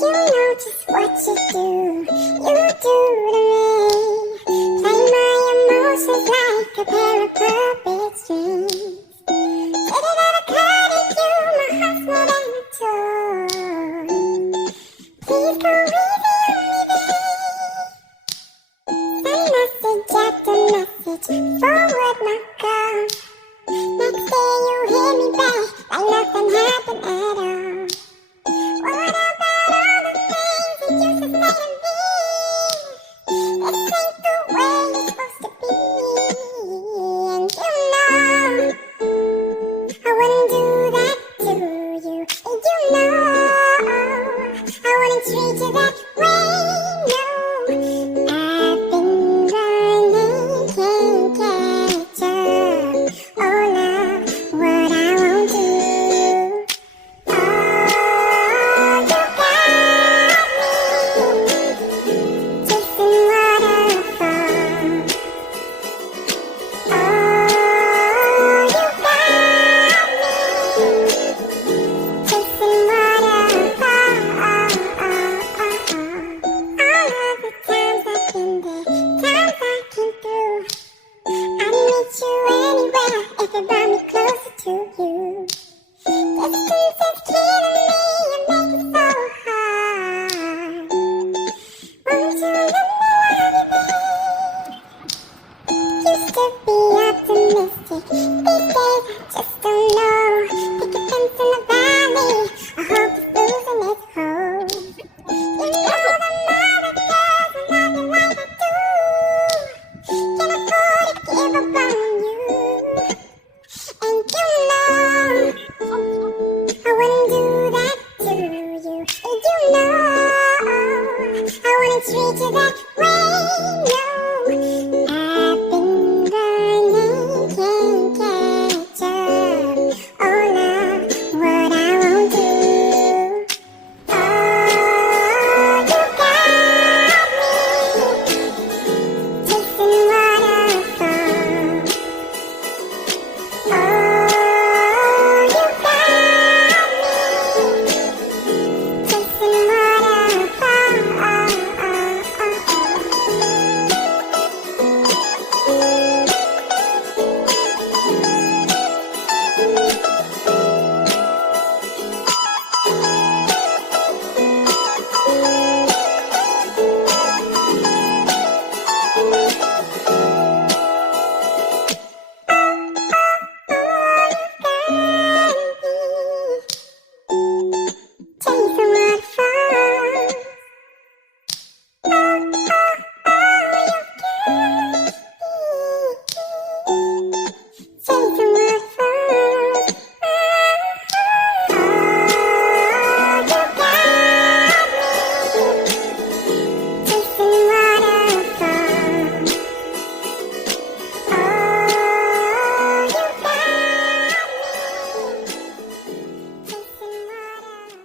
You know just what you do to me. Play my emotions like a pair of puppet strings. Did it ever occur to you my heart's more than a toy? Please go easy on me, babe. Send message after message, forward my call. Next day you hear me back like nothing happened at all. What about all the things that you said to me? This ain't the way it's supposed to be. And you know I wouldn't do that to you. And you know I wouldn't treat you that way. No, I've been running, can't catch up. Oh love, what I won't do. Oh, you got me chasing waterfalls. Oh, you got me chasing waterfalls. All of the times I've been there, times I came through. I'd meet you anywhere if it brought me closer to you. Distance is killing me and makes it so hard. Won't you let me love you, babe? Used to be optimistic. These days I just don't know. Pick a fence in the valley. I hope it's losing its hold. You know the mother girls and love you like I do. Can't afford to give up on you. And you know I wouldn't do that to you. And you know I wouldn't treat you that way. No,